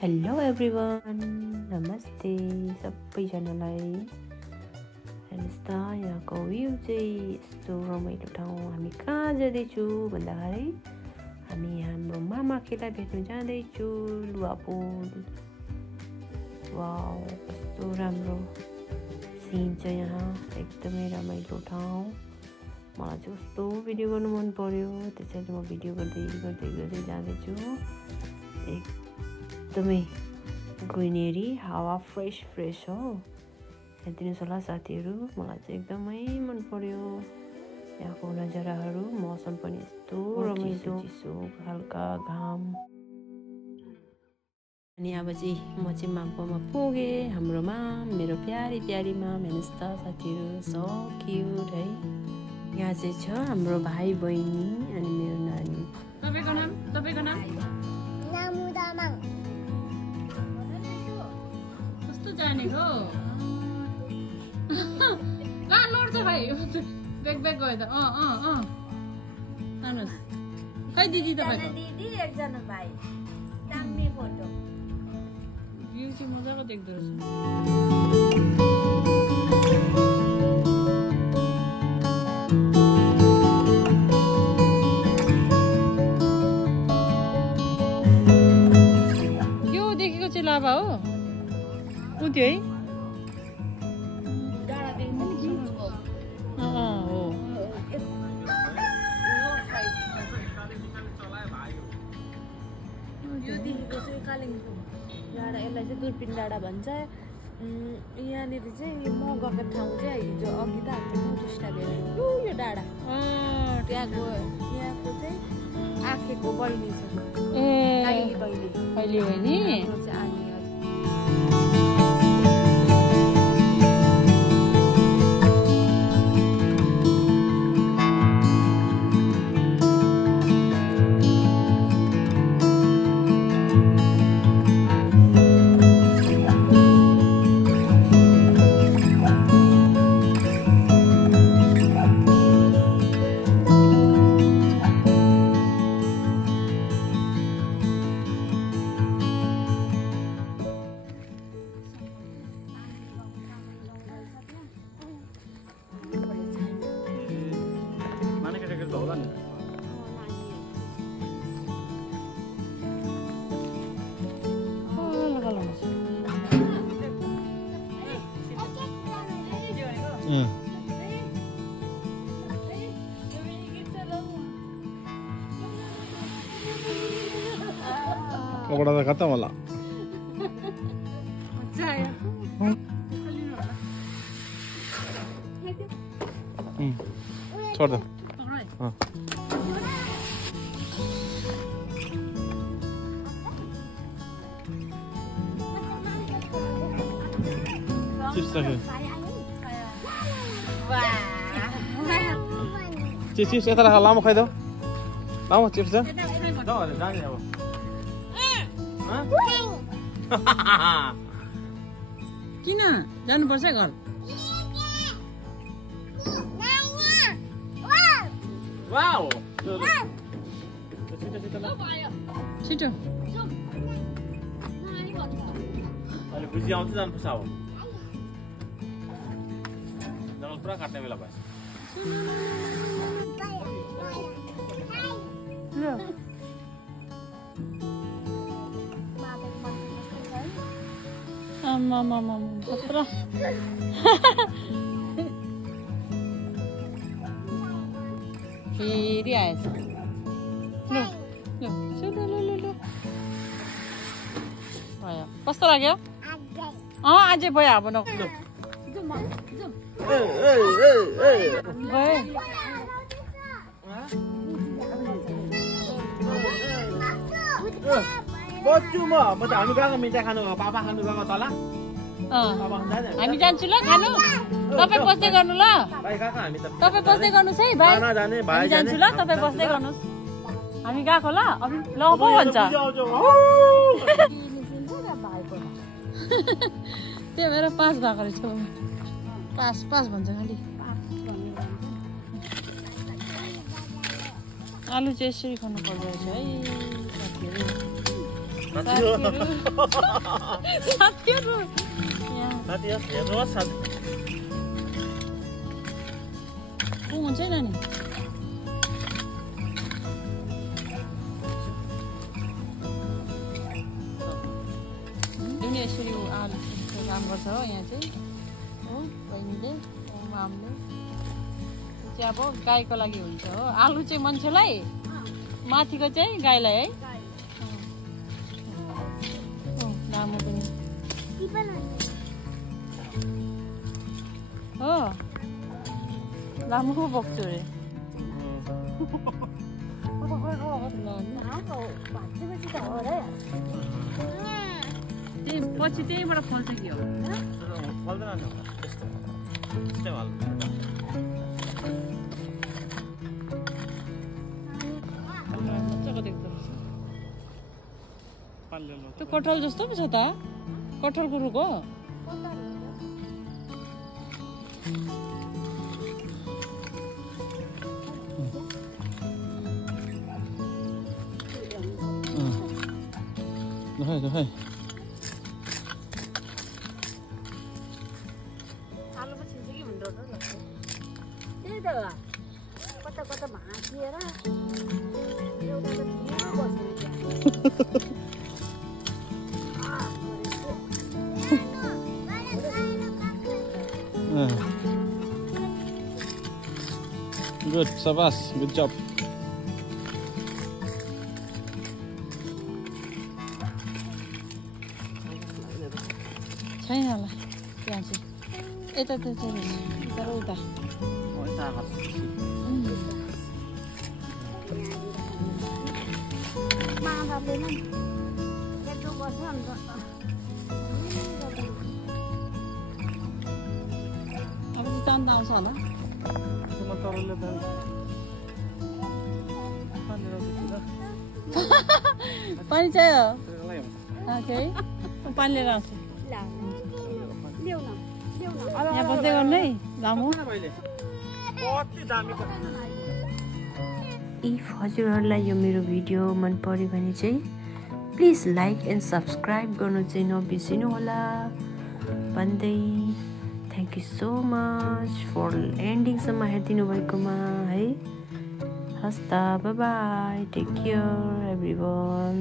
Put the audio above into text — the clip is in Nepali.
हेलो एभ्रिवान, नमस्ते सबैजनालाई। हेर्नुहोस् त यहाँको भ्यू चाहिँ यस्तो रमाइलो ठाउँ। हामी कहाँ जाँदैछु भन्दाखेरि हामी हाम्रो मामाकेलाई भेट्नु जाँदैछु लुवापुल। वाउ, कस्तो राम्रो सिन छ यहाँ, एकदमै रमाइलो ठाउँ। मलाई चाहिँ कस्तो भिडियो गर्नु मन पर्यो, त्यसैले म भिडियो गर्दै जाँदैछु। एकदमै ग्रिनेरी, हावा फ्रेस हो। हेरिदिनुहोस् होला साथीहरू, मलाई चाहिँ एकदमै मन पर्यो यहाँको नजाराहरू। मौसम पनि यस्तो रमाइलो, चिसो हल्का घाम। अनि अब चाहिँ म चाहिँ मामपोमा पुगेँ। हाम्रो माम, मेरो प्यारी माम। हेर्नुहोस् त साथीहरू, सो क्युट है। यहाँ चाहिँ छ हाम्रो भाइ बहिनी अनि मेरो नानी। तपाईको नाम कस्तो जानेको कहाँ लड्छ भाइ? ब्याग गयो त। जानुहोस्। खै दिदी तपाईँको? दिदी एकजना भाइ। दामी फोटो। भ्यू चाहिँ मजाको देख्दो रहेछ। यो देखेको चाहिँ लाभा हो? उठ्यो है? कालिम्पोङ डाँडा, यसलाई चाहिँ दुर्पिन डाँडा भन्छ। यहाँनिर चाहिँ यो म गएको ठाउँ चाहिँ हिजो अघि त हामीले टिस्टा भेट्यौँ। यो डाँडा त्यहाँको चाहिँ आँखेको बहिनी छ। अहिले बहिनी कपड़ा तो खत्म होला। छोड़ दो। हाँ। चिप्स रखे। चिप्स यता राख, लामो खाइदो। लामो चिप्स छ। जाने अब। किन जानुपर्छ घर? वाउ, छिटो अहिले बुझी आउँछ, जानुपर्छ अब। जङ्गल पुरा काट्ने बेला भयो। कत्रो फेरि आएछ। भयो, कस्तो लाग्यो? अझै भयो। अब न बच्चु म त हामी गएको मिठा खानु, पापा खानु गएको तल। हामी जान्छु ल खानु। तपाईँ बस्दै गर्नु ल। तपाईँ बस्दै गर्नुहोस् है भाइ। हामी जान्छु ल, तपाईँ बस्दै गर्नुहोस्। हामी गएको ल। अब ल पो भन्छ। त्यही भएर पास भएको रहेछ। पास भन्छ खालि। आलु चाहिँ यसरी खानु पर्दो रहेछ है साथीहरू। साथीहरु हेर्नुहोस् साथी को हुन्छ नानी दुनिया यसरी आलु काम गर्छ हो यहाँ चाहिँ हो बहिनीले मामले चाहिँ अब गाईको लागि हुन्छ हो आलु चाहिँ मान्छेलाई माथिको चाहिँ गाईलाई है लामो पनि हो लामो पो बोक्छु अरे पछि त्यहीबाट फल्छ कि हो फल्दैन त्यस्तै मजाको देख्दो रहेछ त्यो कटहल जस्तो पो छ त कटहलको रुख हो कता कता भाँचिएर एउटा त ठुलो बसेर Good, Sabas, good job. छैन होला त्यहाँ चाहिँ यता त चाहिँ तर उता अब चाहिँ चन्द आउँछ होला पानी चाहियो ओके पानी लिएर आउँछु यहाँ बस्दै गर्नु है लामो इफ हजुरहरूलाई यो मेरो भिडियो मन पर्यो भने चाहिँ प्लिज लाइक एन्ड सब्सक्राइब गर्नु चाहिँ नबिर्सिनु होला भन्दै thank you so much for एन्डिङसम्म हेरिदिनु भएकोमा है हस् त bye bye take care everyone